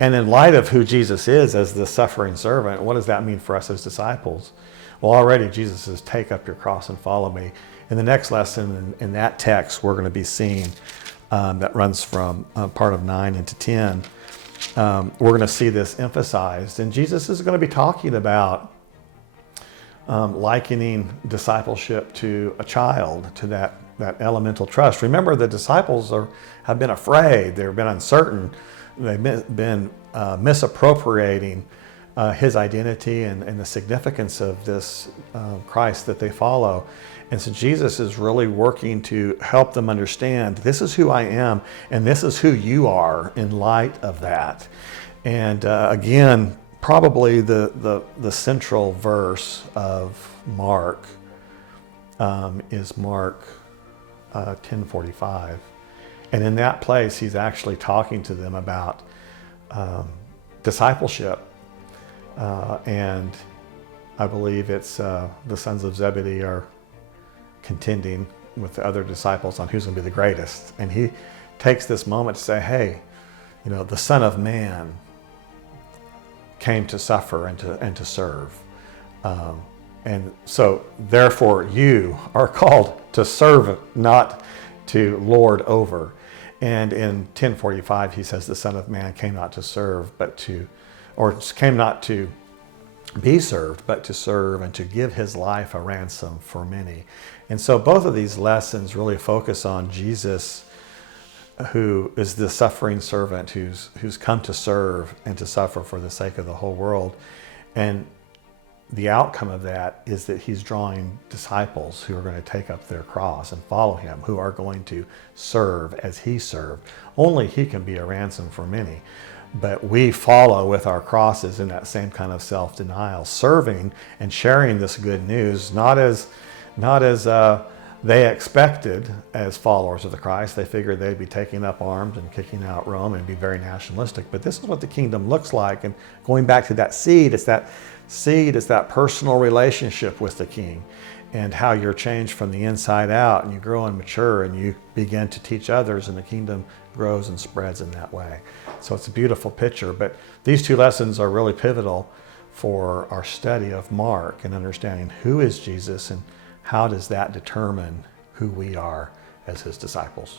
And in light of who Jesus is as the suffering servant, what does that mean for us as disciples? Well, already Jesus says, take up your cross and follow me. In the next lesson, in that text, we're going to be seeing that runs from part of 9 into 10. We're going to see this emphasized. And Jesus is going to be talking about likening discipleship to a child, to that elemental trust. Remember, the disciples have been afraid. They've been uncertain. They've been misappropriating his identity and the significance of this Christ that they follow. And so Jesus is really working to help them understand, this is who I am, and this is who you are in light of that. And again, probably the central verse of Mark is Mark 10:45. And in that place, he's actually talking to them about discipleship. And I believe it's the sons of Zebedee are contending with the other disciples on who's going to be the greatest. And he takes this moment to say, hey, the Son of Man came to suffer and to serve. And so therefore you are called to serve, not to lord over. And in 10:45, he says the Son of Man came not to serve, came not to be served, but to serve and to give his life a ransom for many. And so both of these lessons really focus on Jesus, who is the suffering servant who's come to serve and to suffer for the sake of the whole world. And the outcome of that is that he's drawing disciples who are going to take up their cross and follow him, who are going to serve as he served. Only he can be a ransom for many. But we follow with our crosses in that same kind of self-denial, serving and sharing this good news, not as they expected as followers of the Christ. They figured they'd be taking up arms and kicking out Rome and be very nationalistic. But this is what the kingdom looks like. And going back to that seed, it's that personal relationship with the King, and how you're changed from the inside out, and you grow and mature, and you begin to teach others, and the kingdom grows and spreads in that way. So it's a beautiful picture. But these two lessons are really pivotal for our study of Mark and understanding who is Jesus and how does that determine who we are as his disciples.